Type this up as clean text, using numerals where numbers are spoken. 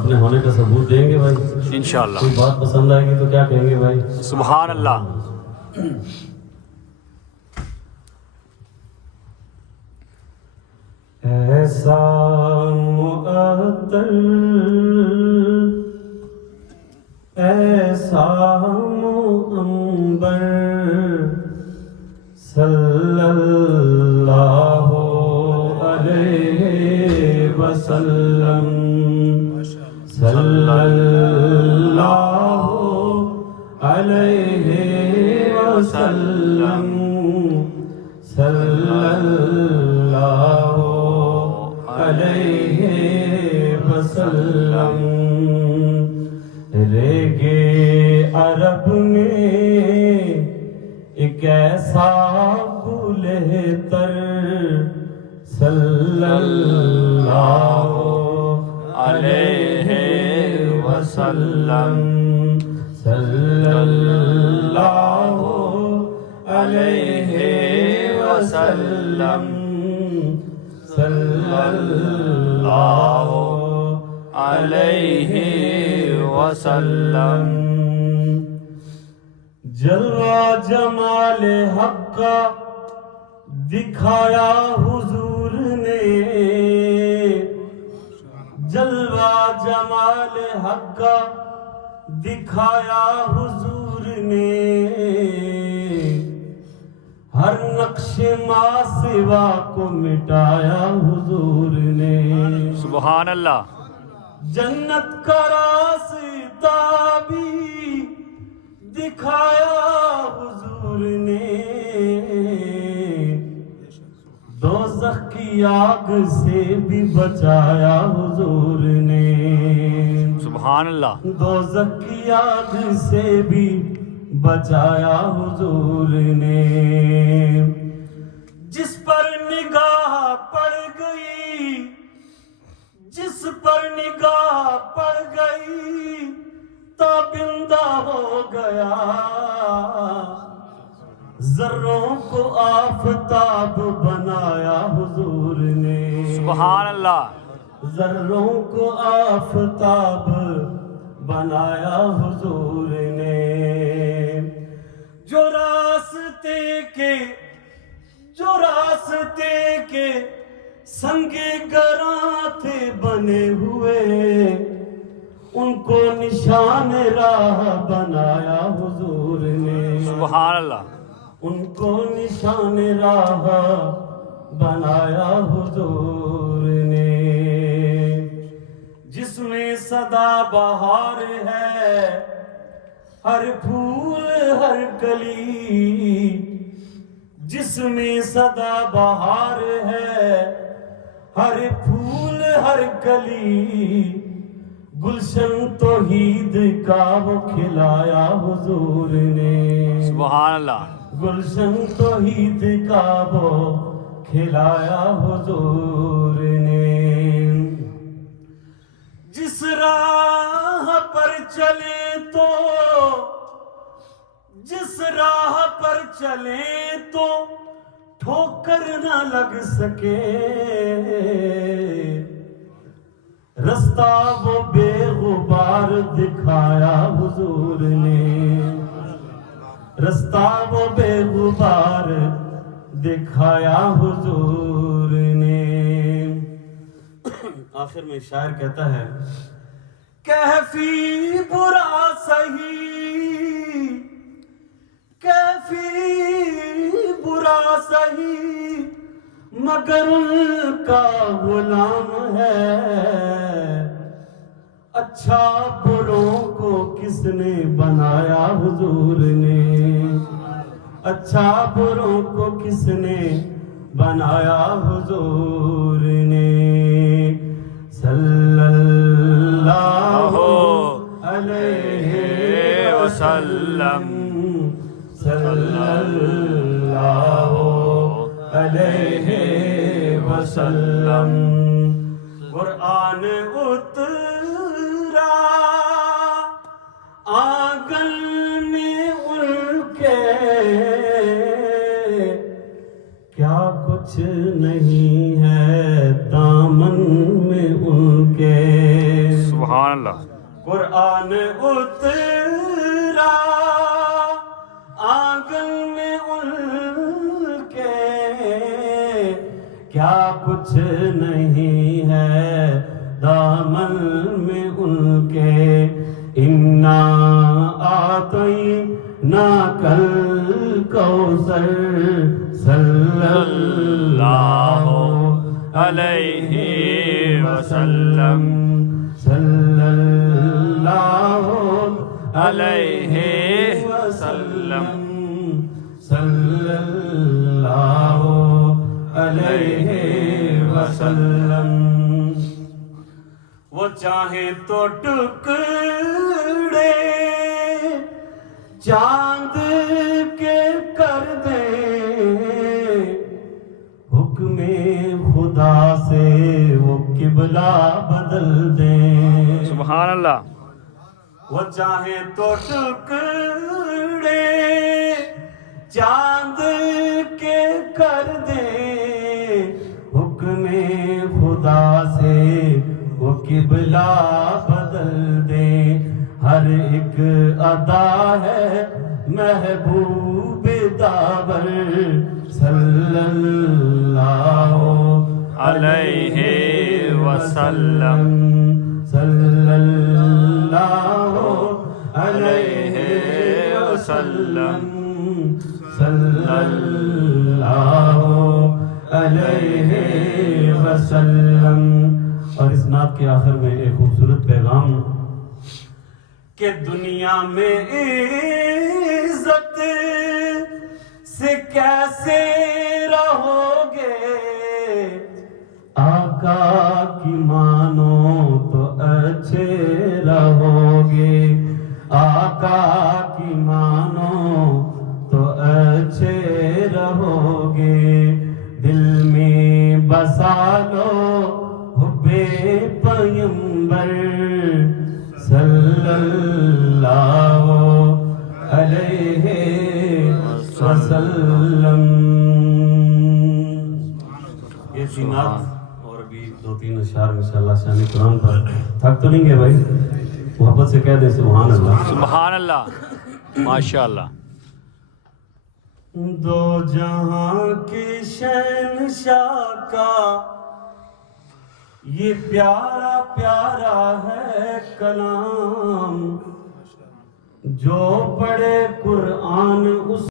اپنے ہونے کا ثبوت دیں گے بھائی انشاءاللہ. کوئی بات پسند آئے گی تو کیا کہیں گے بھائی سبحان اللہ. ایسا معطر ایسا معنبر صلی اللہ علیہ وسلم صلی اللہ علیہ وسلم صلی اللہ علیہ وسلم. ریگے عرب میں ایک ایسا بلہتر صلی اللہ علیہ وسلم صلی اللہ علیہ وسلم صلی اللہ علیہ وسلم. جلوہ جمال حق کا دکھایا حضور نے جلوہ جمال حق کا دکھایا حضور نے ہر نقش ماں سوا کو مٹایا حضور نے. سبحان اللہ. جنت کا راستہ بھی دکھایا حضور نے دوزخ کی آگ سے بھی بچایا حضور نے. سبحان اللہ. دوزخ کی آگ سے بھی بچایا حضور نے. جس پر نگاہ پڑ گئی جس پر نگاہ پڑ گئی تابندہ ہو گیا ذروں کو آفتاب بنایا حضور نے. سبحان اللہ. ذروں کو آفتاب بنایا حضور نے. جو راستے کے سنگ گراں تھے بنے ہوئے ان کو نشان راہ بنایا حضور نے. سبحان اللہ. ان کو نشان راہ بنایا حضور نے. جس میں سدا بہار ہے ہر پھول ہر کلی جس میں سدا بہار ہے ہر پھول ہر کلی گلشن توحید کا وہ کھلایا حضور نے. سبحان اللہ. گلشن توحید کا وہ کھلایا حضور نے. جس راہ پر چلے تو ٹھوکر نہ لگ سکے رستہ وہ بے غبار دکھایا حضور نے. رستہ وہ بے غبار دکھایا حضور نے. آخر میں شاعر کہتا ہے کیفی برا سہی مگر ان کا غلام ہے. اچھا بروں کو کس نے بنایا حضور نے. اچھا بروں کو کس نے بنایا حضور نے. صلی اللہ علیہ وسلم صلی اللہ علیہ وسلم. قرآن اترا آنگن میں ان کے کیا کچھ نہیں ہے دامن میں ان کے. سبحان سبحان اللہ قرآن اترا آنگن میں ان کے کیا کچھ نہیں ہے دامن میں ان کے انا آتیناک الکوثر صلی اللہ علیہ وسلم صلی اللہ علیہ وسلم صلی اللہ علیہ وسلم وہ چاہیں تو ٹکڑے چاند کے کر دیں حکم خدا سے وہ قبلہ بدل دیں سبحان اللہ وہ چاہیں تو ٹکڑے چاند کے کر دیں حکم خدا سے وہ قبلہ بدل دیں ہر ایک ادا ہے محبوب داور صلی اللہ علیہ وسلم صلی اللہ علیہ وسلم صلی اللہ علیہ وسلم اور اس نعت کے آخر میں ایک خوبصورت پیغام کہ دنیا میں عزت سے کیسے رہو گے آقا کی مانو تو اچھے رہو گے آقا کی مانو تو اچھے رہو گے دل میں بسا لو حب پیمبر صلی اللہ علیہ وسلم یہ سینات اور ابھی 2-3 اشعار انشاءاللہ شان قرآن پر تھک تو نہیں گئے بھائی محبت سے کہہ دیں سبحان اللہ سبحان اللہ ماشاء اللہ دو جہاں کی شہنشاہ کا یہ پیارا پیارا ہے کلام جو پڑھے قرآن اس